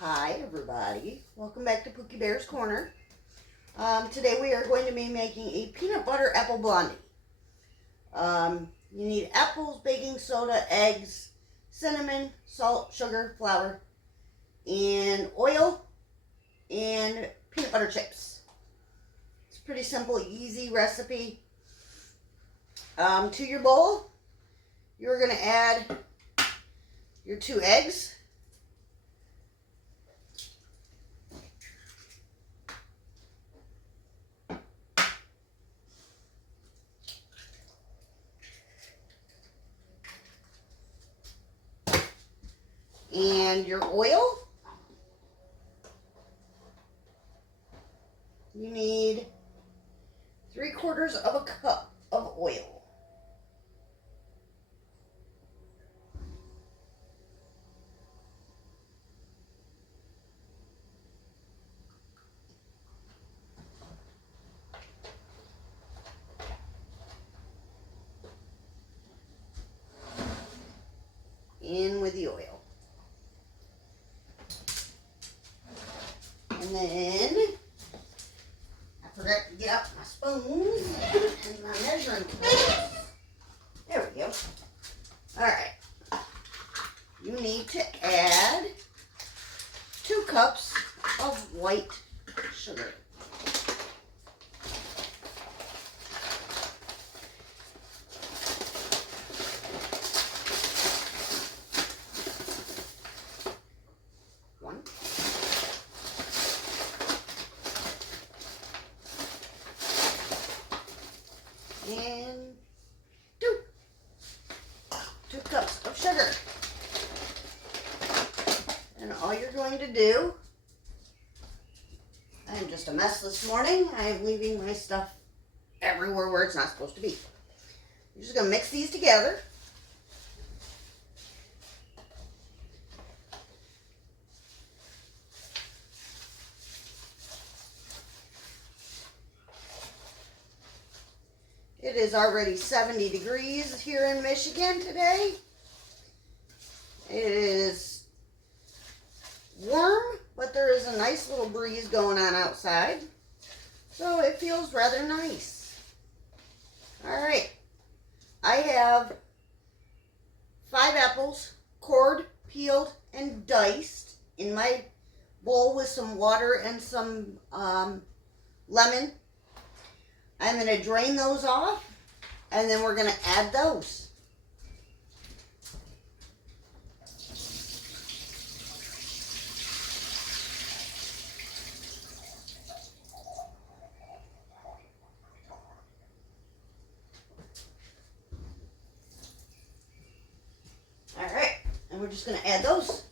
Hi everybody, welcome back to Pookie Bear's Corner. Today we are going to be making a peanut butter apple blondie. You need apples, baking soda, eggs, cinnamon, salt, sugar, flour, and oil, and peanut butter chips. It's a pretty simple, easy recipe. To your bowl, you're going to add your 2 eggs. And your oil. You need 3/4 of a cup of oil. In with the oil. And then I forgot to get out my spoons and my measuring cups. There we go. Alright. You need to add 2 cups of white sugar. And 2 cups of sugar. And all you're going to do, I'm just a mess this morning. I am leaving my stuff everywhere where it's not supposed to be. You're just going to mix these together. It is already 70 degrees here in Michigan today. It is warm, but there is a nice little breeze going on outside. So it feels rather nice. Alright. I have 5 apples, cored, peeled, and diced in my bowl with some water and some lemon. I'm going to drain those off, and then we're going to add those. All right, and we're just going to add those.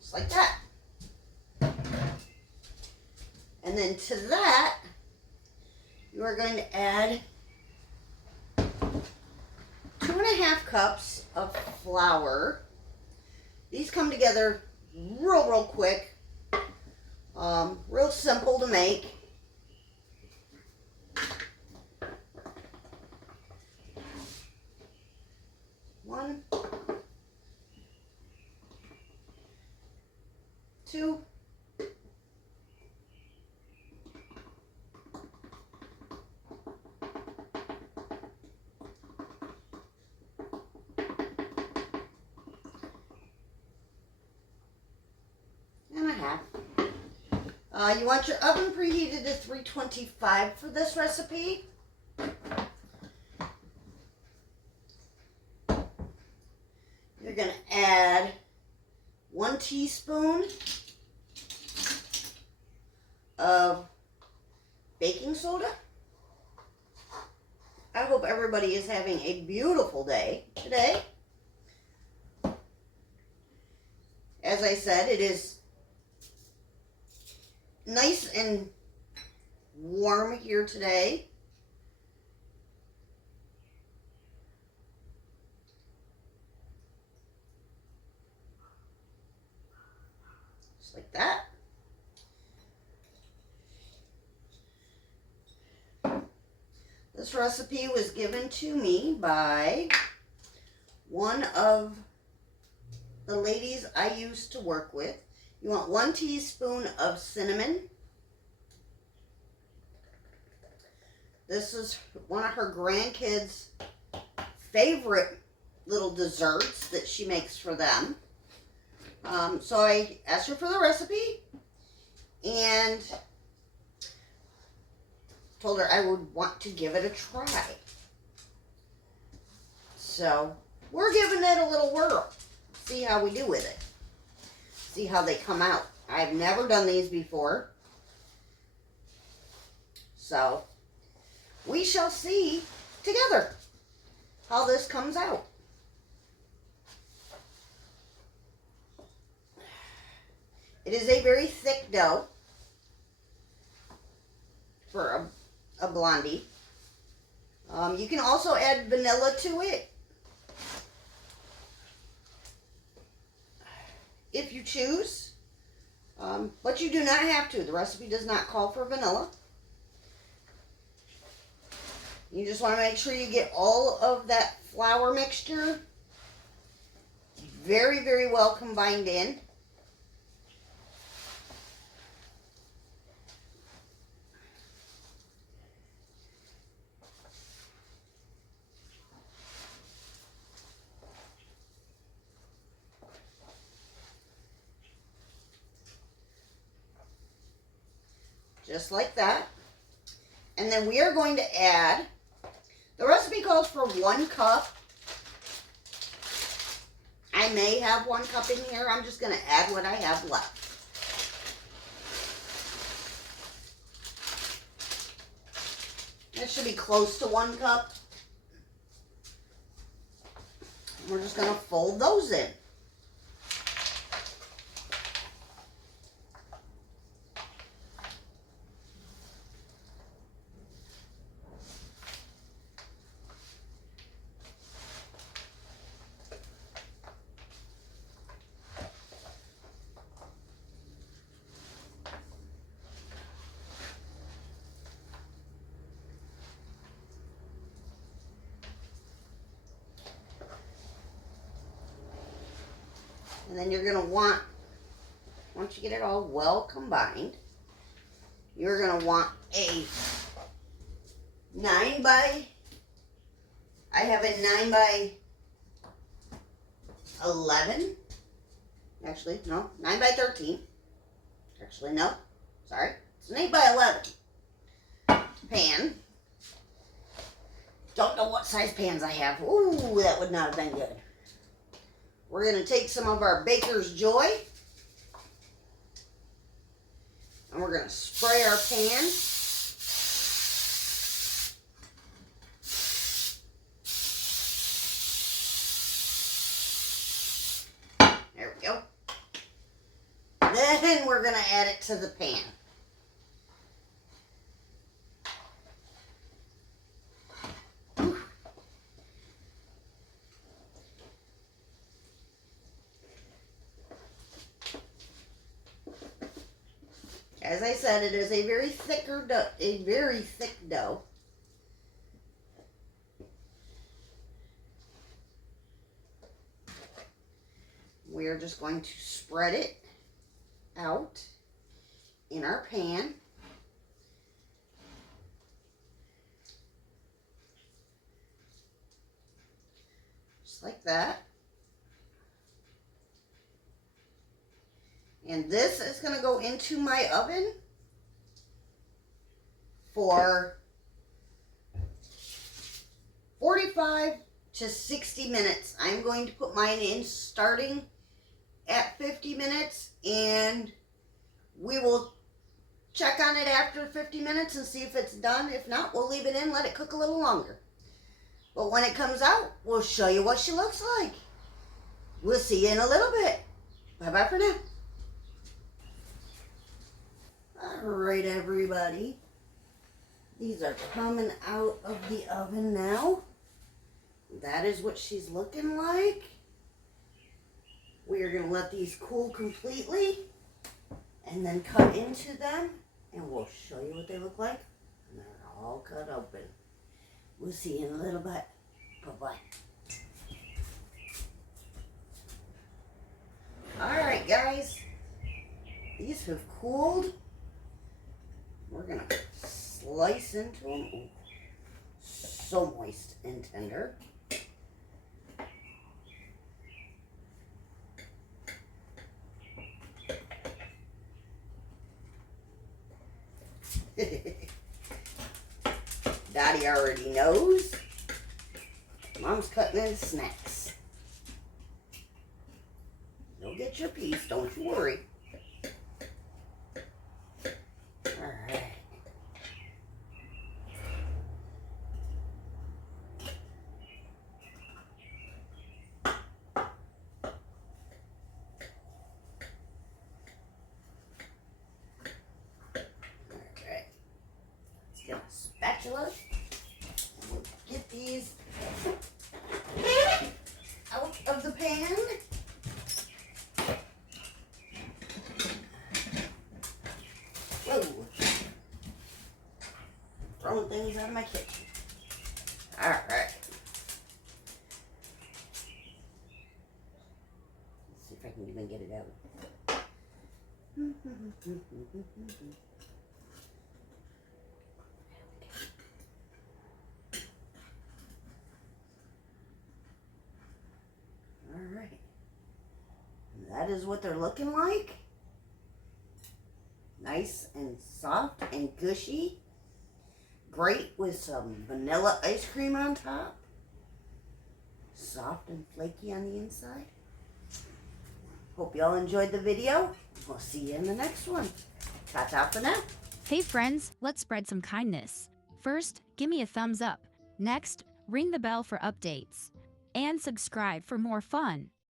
Just like that. And then to that, you are going to add 2.5 cups of flour. These come together real quick, real simple to make. One, 2, 1.5. You want your oven preheated to 325 for this recipe. You're going to add 1 teaspoon of baking soda. I hope everybody is having a beautiful day today. As I said, it is nice and warm here today. Just like that. This recipe was given to me by one of the ladies I used to work with. You want 1 teaspoon of cinnamon. This is one of her grandkids' favorite little desserts that she makes for them. So I asked her for the recipe and told her I would want to give it a try. So we're giving it a little whirl. See how we do with it. See how they come out. I've never done these before. So we shall see together how this comes out. It is a very thick dough for a blondie. You can also add vanilla to it if you choose, but you do not have to. The recipe does not call for vanilla. You just want to make sure you get all of that flour mixture very, very well combined in. Just like that. And then we are going to add, the recipe calls for 1 cup. I may have 1 cup in here. I'm just going to add what I have left. That should be close to 1 cup. We're just going to fold those in. And then you're going to want, once you get it all well combined, you're going to want a 9 by, I have a 9 by 11. Actually, no, 9 by 13. Actually, no, sorry. It's an 8 by 11 pan. Don't know what size pans I have. Ooh, that would not have been good. We're going to take some of our Baker's Joy and we're going to spray our pan. There we go. Then we're going to add it to the pan. As I said, it is a very thick dough. We are just going to spread it out in our pan. Just like that. And this is going to go into my oven for 45 to 60 minutes. I'm going to put mine in starting at 50 minutes, and we will check on it after 50 minutes and see if it's done. If not, we'll leave it in, let it cook a little longer. But when it comes out, we'll show you what she looks like. We'll see you in a little bit. Bye-bye for now. Alright, everybody. These are coming out of the oven now. That is what she's looking like. We are going to let these cool completely and then cut into them, and we'll show you what they look like. And they're all cut open. We'll see you in a little bit. Bye-bye. guys, these have cooled. We're gonna slice into them. Ooh, so moist and tender. Daddy already knows. Mom's cutting into snacks. You'll get your piece, don't you worry. Alright. Alright. Let's get a spatula. We'll get these out of the pan. Whoa. Throwing things out of my kitchen. Alright. Let's see if I can even get it out. Alright. That is what they're looking like. Nice and soft and gushy. Great with some vanilla ice cream on top. Soft and flaky on the inside. Hope y'all enjoyed the video. We'll see you in the next one. Ta-ta for now. Hey friends, let's spread some kindness. First, give me a thumbs up. Next, ring the bell for updates. And subscribe for more fun.